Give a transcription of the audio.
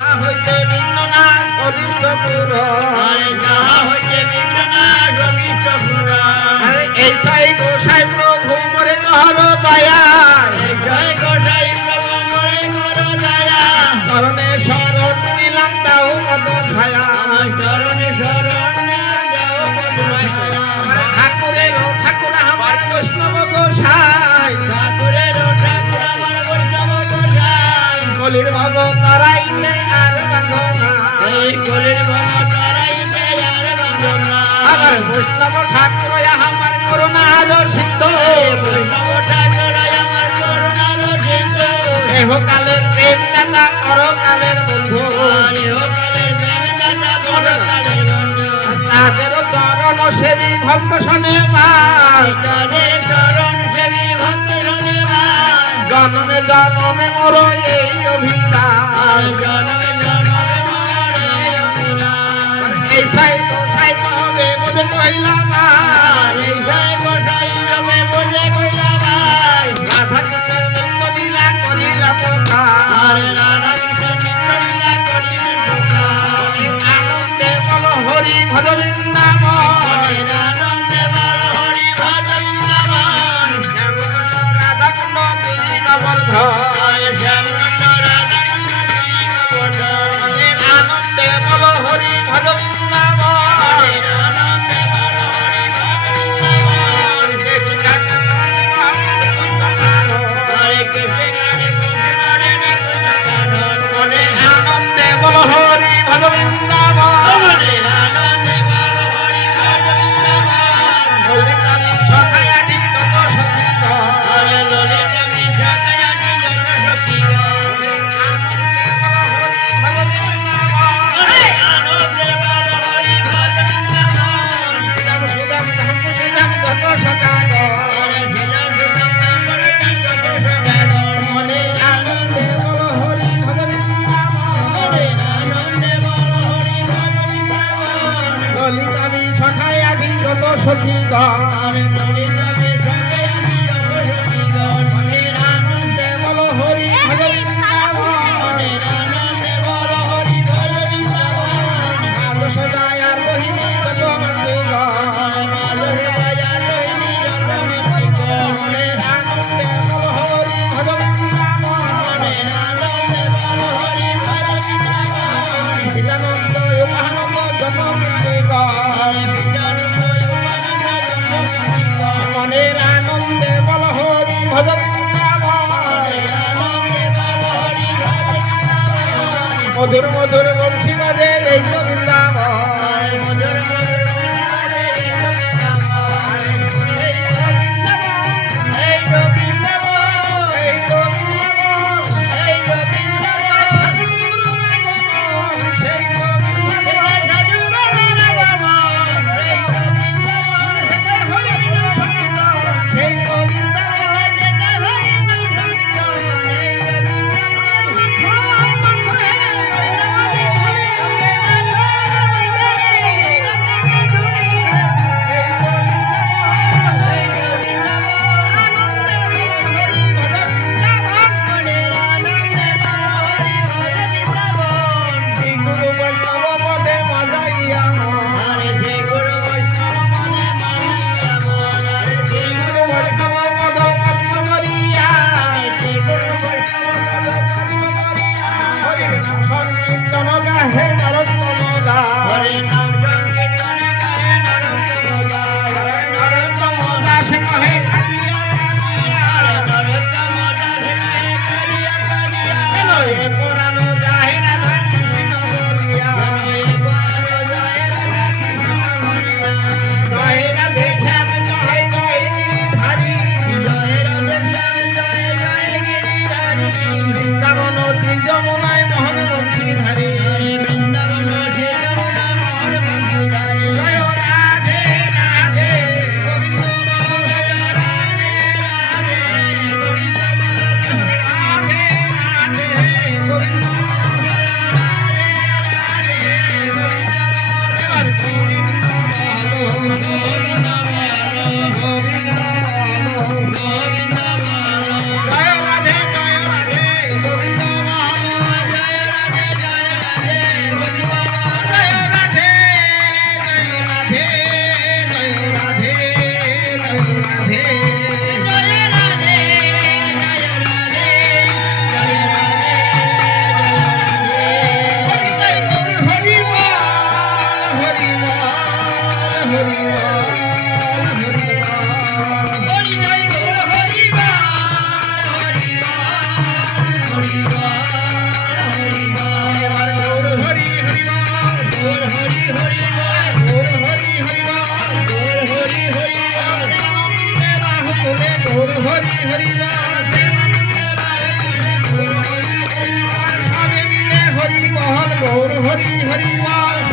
হইতে বিঘ্ননাশ অদৃষ্ট পুর এই চাই গোসাই প্রভু মরে কর দয়া চরণে শরণ নিলাম দাও পদ ছায়া ঠাকুরের ঠাকুর আমার বৈষ্ণব গোসাই কলির ভব তারাইতে আর আবার বৈষ্ণব ঠাকুর আমার করুণার সিদ্ধ দেহকালের প্রেম দাতা পরকালের বন্ধু তাদের চরণ সেবী ভক্ত শোনে জন্মে জন্মে মোর এই অভিলাষ এই সাইতো সাইতো হবে বোঝে কইলাম রাধা কৃষ্ণের নিত্য লীলা করিলাম আনন্দে বল হরি ভজ বৃন্দাবন রাধা কুণ্ড গিরি গোবর্ধন আনন্দে বল হরি ভজ আনন্দে বল হরি ভজ ললিতামি সখায় আদি যত সখীগণ আনন্দে বল হরি ভজ বৃন্দাবন সদায়ার বহিনী যত মন্দির আনন্দে বল হরি ভজ বৃন্দাবন চিদানন্দ উপানন্দ যত মনের আনন্দে বল হরি ভজ মধুর মধুর বংশী বাজে এই তো বৃন্দাবন হরি বল